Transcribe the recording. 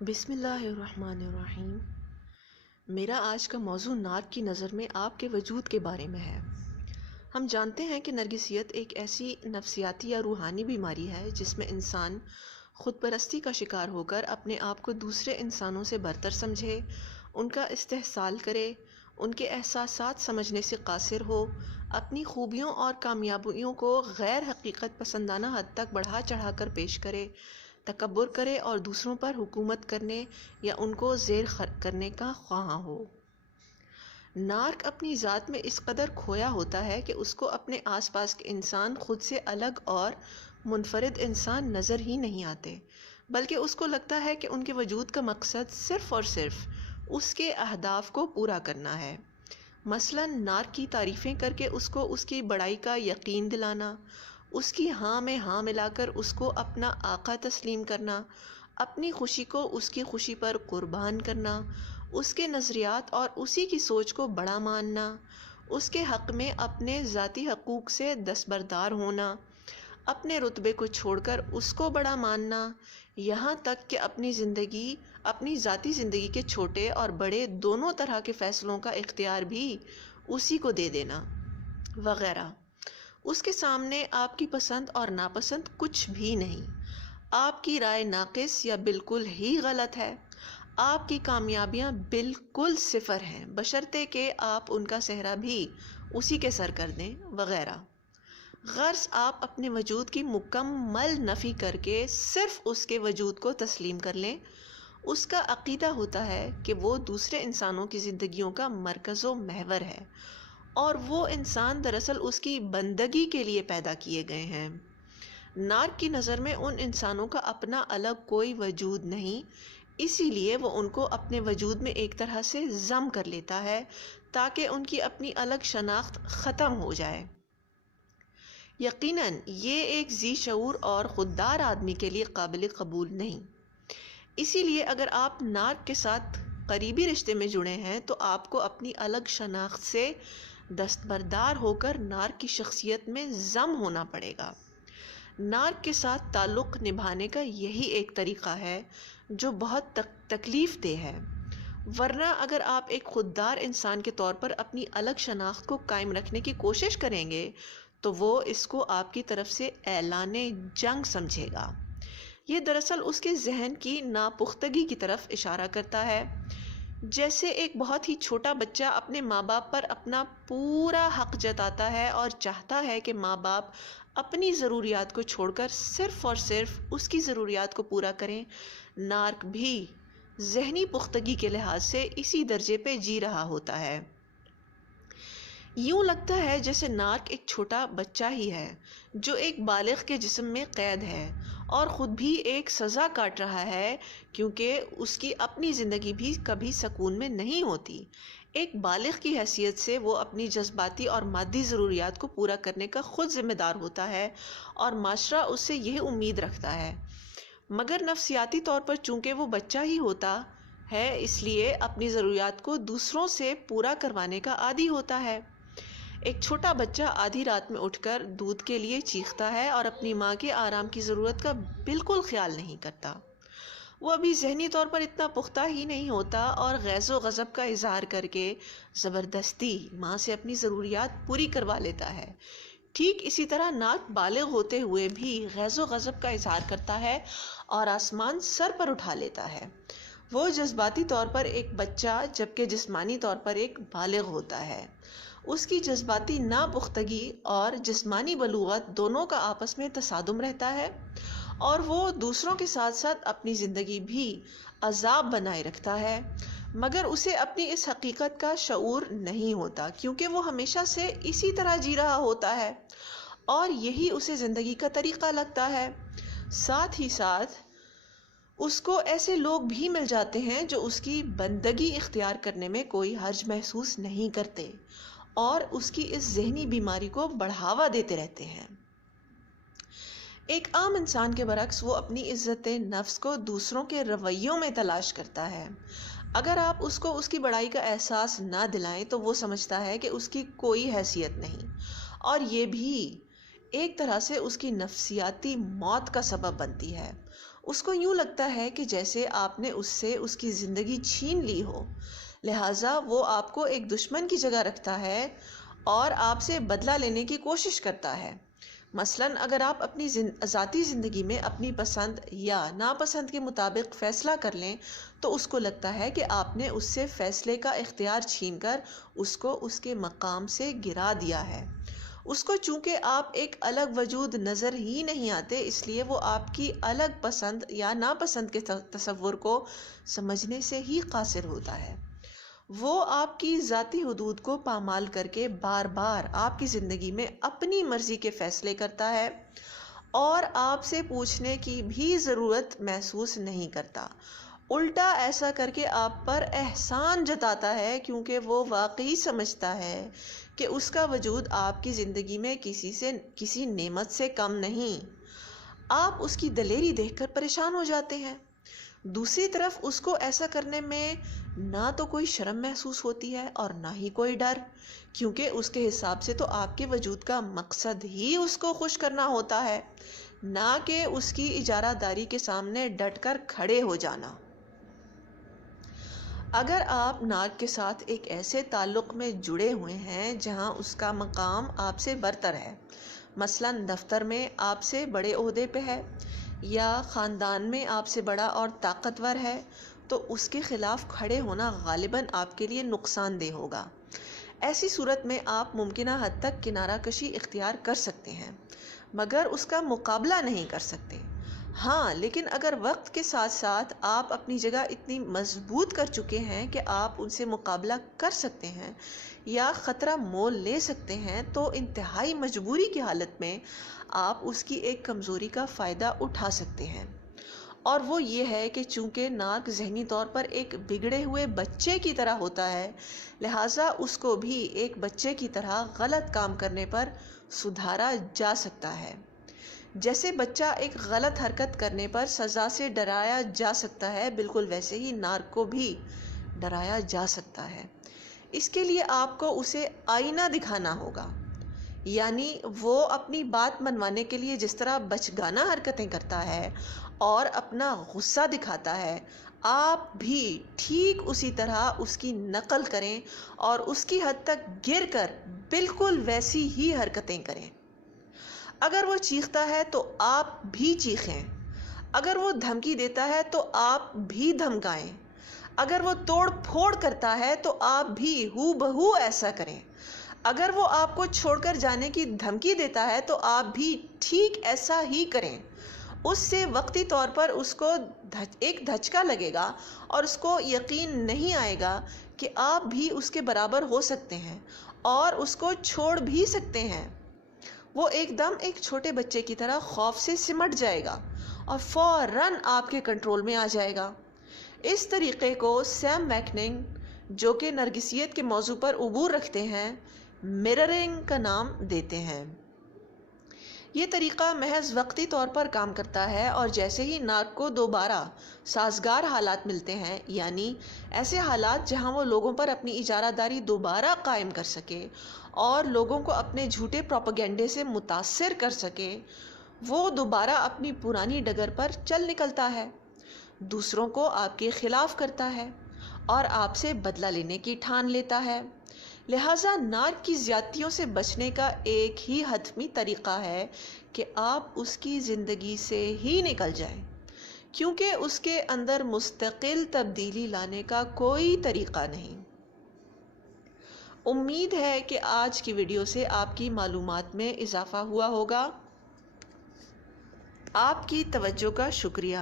بسم اللہ الرحمن الرحیم۔ میرا آج کا موضوع نارک کی نظر میں آپ کے وجود کے بارے میں ہے۔ ہم جانتے ہیں کہ نرگسیت ایک ایسی نفسیاتی یا روحانی بیماری ہے جس میں انسان خود پرستی کا شکار ہو کر اپنے آپ کو دوسرے انسانوں سے برتر سمجھے، ان کا استحصال کرے، ان کے احساسات سمجھنے سے قاصر ہو، اپنی خوبیوں اور کامیابیوں کو غیر حقیقت پسندانہ حد تک بڑھا چڑھا کر پیش کرے، تکبر کرے اور دوسروں پر حکومت کرنے یا ان کو زیر کرنے کا خواہاں ہو۔ نارک اپنی ذات میں اس قدر کھویا ہوتا ہے کہ اس کو اپنے آس پاس کے انسان خود سے الگ اور منفرد انسان نظر ہی نہیں آتے، بلکہ اس کو لگتا ہے کہ ان کے وجود کا مقصد صرف اور صرف اس کے اہداف کو پورا کرنا ہے۔ مثلاً نارک کی تعریفیں کر کے اس کو اس کی بڑائی کا یقین دلانا، اس کی ہاں میں ہاں ملا کر اس کو اپنا آقا تسلیم کرنا، اپنی خوشی کو اس کی خوشی پر قربان کرنا، اس کے نظریات اور اسی کی سوچ کو بڑا ماننا، اس کے حق میں اپنے ذاتی حقوق سے دستبردار ہونا، اپنے رتبے کو چھوڑ کر اس کو بڑا ماننا، یہاں تک کہ اپنی ذاتی زندگی کے چھوٹے اور بڑے دونوں طرح کے فیصلوں کا اختیار بھی اسی کو دے دینا، وغیرہ۔ اس کے سامنے آپ کی پسند اور ناپسند کچھ بھی نہیں، آپ کی رائے ناقص یا بالکل ہی غلط ہے، آپ کی کامیابیاں بالکل صفر ہیں بشرطے کہ آپ ان کا صحرا بھی اسی کے سر کر دیں، وغیرہ۔ غرض آپ اپنے وجود کی مکمل نفی کر کے صرف اس کے وجود کو تسلیم کر لیں۔ اس کا عقیدہ ہوتا ہے کہ وہ دوسرے انسانوں کی زندگیوں کا مرکز و محور ہے اور وہ انسان دراصل اس کی بندگی کے لیے پیدا کیے گئے ہیں۔ نارک کی نظر میں ان انسانوں کا اپنا الگ کوئی وجود نہیں، اسی لیے وہ ان کو اپنے وجود میں ایک طرح سے ضم کر لیتا ہے تاکہ ان کی اپنی الگ شناخت ختم ہو جائے۔ یقیناً یہ ایک ذی شعور اور خوددار آدمی کے لیے قابل قبول نہیں۔ اسی لیے اگر آپ نارک کے ساتھ قریبی رشتے میں جڑے ہیں تو آپ کو اپنی الگ شناخت سے دستبردار ہو کر نارک کی شخصیت میں ضم ہونا پڑے گا۔ نارک کے ساتھ تعلق نبھانے کا یہی ایک طریقہ ہے جو بہت تکلیف دہ ہے، ورنہ اگر آپ ایک خوددار انسان کے طور پر اپنی الگ شناخت کو قائم رکھنے کی کوشش کریں گے تو وہ اس کو آپ کی طرف سے اعلان جنگ سمجھے گا۔ یہ دراصل اس کے ذہن کی ناپختگی کی طرف اشارہ کرتا ہے۔ جیسے ایک بہت ہی چھوٹا بچہ اپنے ماں باپ پر اپنا پورا حق جتاتا ہے اور چاہتا ہے کہ ماں باپ اپنی ضروریات کو چھوڑ کر صرف اور صرف اس کی ضروریات کو پورا کریں، نارک بھی ذہنی پختگی کے لحاظ سے اسی درجے پہ جی رہا ہوتا ہے۔ یوں لگتا ہے جیسے نارک ایک چھوٹا بچہ ہی ہے جو ایک بالغ کے جسم میں قید ہے اور خود بھی ایک سزا کاٹ رہا ہے، کیونکہ اس کی اپنی زندگی بھی کبھی سکون میں نہیں ہوتی۔ ایک بالغ کی حیثیت سے وہ اپنی جذباتی اور مادی ضروریات کو پورا کرنے کا خود ذمہ دار ہوتا ہے اور معاشرہ اس سے یہ امید رکھتا ہے، مگر نفسیاتی طور پر چونکہ وہ بچہ ہی ہوتا ہے اس لیے اپنی ضروریات کو دوسروں سے پورا کروانے کا عادی ہوتا ہے۔ ایک چھوٹا بچہ آدھی رات میں اٹھ کر دودھ کے لیے چیختا ہے اور اپنی ماں کے آرام کی ضرورت کا بالکل خیال نہیں کرتا۔ وہ ابھی ذہنی طور پر اتنا پختہ ہی نہیں ہوتا اور غیظ و غضب کا اظہار کر کے زبردستی ماں سے اپنی ضروریات پوری کروا لیتا ہے۔ ٹھیک اسی طرح نارک بالغ ہوتے ہوئے بھی غیظ و غضب کا اظہار کرتا ہے اور آسمان سر پر اٹھا لیتا ہے۔ وہ جذباتی طور پر ایک بچہ جبکہ جسمانی طور پر ایک بالغ ہوتا ہے۔ اس کی جذباتی ناپختگی اور جسمانی بلوغت دونوں کا آپس میں تصادم رہتا ہے اور وہ دوسروں کے ساتھ ساتھ اپنی زندگی بھی عذاب بنائے رکھتا ہے، مگر اسے اپنی اس حقیقت کا شعور نہیں ہوتا کیونکہ وہ ہمیشہ سے اسی طرح جی رہا ہوتا ہے اور یہی اسے زندگی کا طریقہ لگتا ہے۔ ساتھ ہی ساتھ اس کو ایسے لوگ بھی مل جاتے ہیں جو اس کی بندگی اختیار کرنے میں کوئی حرج محسوس نہیں کرتے اور اس کی اس ذہنی بیماری کو بڑھاوا دیتے رہتے ہیں۔ ایک عام انسان کے برعکس وہ اپنی عزت نفس کو دوسروں کے رویوں میں تلاش کرتا ہے۔ اگر آپ اس کو اس کی بڑائی کا احساس نہ دلائیں تو وہ سمجھتا ہے کہ اس کی کوئی حیثیت نہیں، اور یہ بھی ایک طرح سے اس کی نفسیاتی موت کا سبب بنتی ہے۔ اس کو یوں لگتا ہے کہ جیسے آپ نے اس سے اس کی زندگی چھین لی ہو، لہٰذا وہ آپ کو ایک دشمن کی جگہ رکھتا ہے اور آپ سے بدلہ لینے کی کوشش کرتا ہے۔ مثلاً اگر آپ اپنی ذاتی زندگی میں اپنی پسند یا ناپسند کے مطابق فیصلہ کر لیں تو اس کو لگتا ہے کہ آپ نے اس سے فیصلے کا اختیار چھین کر اس کو اس کے مقام سے گرا دیا ہے۔ اس کو چونکہ آپ ایک الگ وجود نظر ہی نہیں آتے، اس لیے وہ آپ کی الگ پسند یا ناپسند کے تصور کو سمجھنے سے ہی قاصر ہوتا ہے۔ وہ آپ کی ذاتی حدود کو پامال کر کے بار بار آپ کی زندگی میں اپنی مرضی کے فیصلے کرتا ہے اور آپ سے پوچھنے کی بھی ضرورت محسوس نہیں کرتا۔ الٹا ایسا کر کے آپ پر احسان جتاتا ہے، کیونکہ وہ واقعی سمجھتا ہے کہ اس کا وجود آپ کی زندگی میں کسی نعمت سے کم نہیں۔ آپ اس کی دلیری دیکھ کر پریشان ہو جاتے ہیں۔ دوسری طرف اس کو ایسا کرنے میں نہ تو کوئی شرم محسوس ہوتی ہے اور نہ ہی کوئی ڈر، کیونکہ اس کے حساب سے تو آپ کے وجود کا مقصد ہی اس کو خوش کرنا ہوتا ہے، نہ کہ اس کی اجارہ داری کے سامنے ڈٹ کر کھڑے ہو جانا۔ اگر آپ ناگ کے ساتھ ایک ایسے تعلق میں جڑے ہوئے ہیں جہاں اس کا مقام آپ سے برتر ہے، مثلاً دفتر میں آپ سے بڑے عہدے پہ ہے یا خاندان میں آپ سے بڑا اور طاقتور ہے، تو اس کے خلاف کھڑے ہونا غالباً آپ کے لیے نقصان دہ ہوگا۔ ایسی صورت میں آپ ممکنہ حد تک کنارہ کشی اختیار کر سکتے ہیں، مگر اس کا مقابلہ نہیں کر سکتے۔ ہاں، لیکن اگر وقت کے ساتھ ساتھ آپ اپنی جگہ اتنی مضبوط کر چکے ہیں کہ آپ ان سے مقابلہ کر سکتے ہیں یا خطرہ مول لے سکتے ہیں، تو انتہائی مجبوری کی حالت میں آپ اس کی ایک کمزوری کا فائدہ اٹھا سکتے ہیں، اور وہ یہ ہے کہ چونکہ ناگ ذہنی طور پر ایک بگڑے ہوئے بچے کی طرح ہوتا ہے، لہٰذا اس کو بھی ایک بچے کی طرح غلط کام کرنے پر سدھارا جا سکتا ہے۔ جیسے بچہ ایک غلط حرکت کرنے پر سزا سے ڈرایا جا سکتا ہے، بالکل ویسے ہی ناگ کو بھی ڈرایا جا سکتا ہے۔ اس کے لیے آپ کو اسے آئینہ دکھانا ہوگا، یعنی وہ اپنی بات منوانے کے لیے جس طرح بچگانہ حرکتیں کرتا ہے اور اپنا غصہ دکھاتا ہے، آپ بھی ٹھیک اسی طرح اس کی نقل کریں اور اس کی حد تک گر کر بالکل ویسی ہی حرکتیں کریں۔ اگر وہ چیختا ہے تو آپ بھی چیخیں، اگر وہ دھمکی دیتا ہے تو آپ بھی دھمکائیں، اگر وہ توڑ پھوڑ کرتا ہے تو آپ بھی ہو بہو ایسا کریں، اگر وہ آپ کو چھوڑ کر جانے کی دھمکی دیتا ہے تو آپ بھی ٹھیک ایسا ہی کریں۔ اس سے وقتی طور پر اس کو ایک دھچکا لگے گا اور اس کو یقین نہیں آئے گا کہ آپ بھی اس کے برابر ہو سکتے ہیں اور اس کو چھوڑ بھی سکتے ہیں۔ وہ ایک دم ایک چھوٹے بچے کی طرح خوف سے سمٹ جائے گا اور فوراً آپ کے کنٹرول میں آ جائے گا۔ اس طریقے کو سیم میکننگ، جو کہ نرگسیت کے موضوع پر عبور رکھتے ہیں، مررنگ کا نام دیتے ہیں۔ یہ طریقہ محض وقتی طور پر کام کرتا ہے، اور جیسے ہی ناگ کو دوبارہ سازگار حالات ملتے ہیں، یعنی ایسے حالات جہاں وہ لوگوں پر اپنی اجارہ داری دوبارہ قائم کر سکے اور لوگوں کو اپنے جھوٹے پروپیگنڈے سے متاثر کر سکے، وہ دوبارہ اپنی پرانی ڈگر پر چل نکلتا ہے، دوسروں کو آپ کے خلاف کرتا ہے اور آپ سے بدلہ لینے کی ٹھان لیتا ہے۔ لہٰذا ناگ کی زیادتیوں سے بچنے کا ایک ہی حتمی طریقہ ہے کہ آپ اس کی زندگی سے ہی نکل جائیں، کیونکہ اس کے اندر مستقل تبدیلی لانے کا کوئی طریقہ نہیں۔ امید ہے کہ آج کی ویڈیو سے آپ کی معلومات میں اضافہ ہوا ہوگا۔ آپ کی توجہ کا شکریہ۔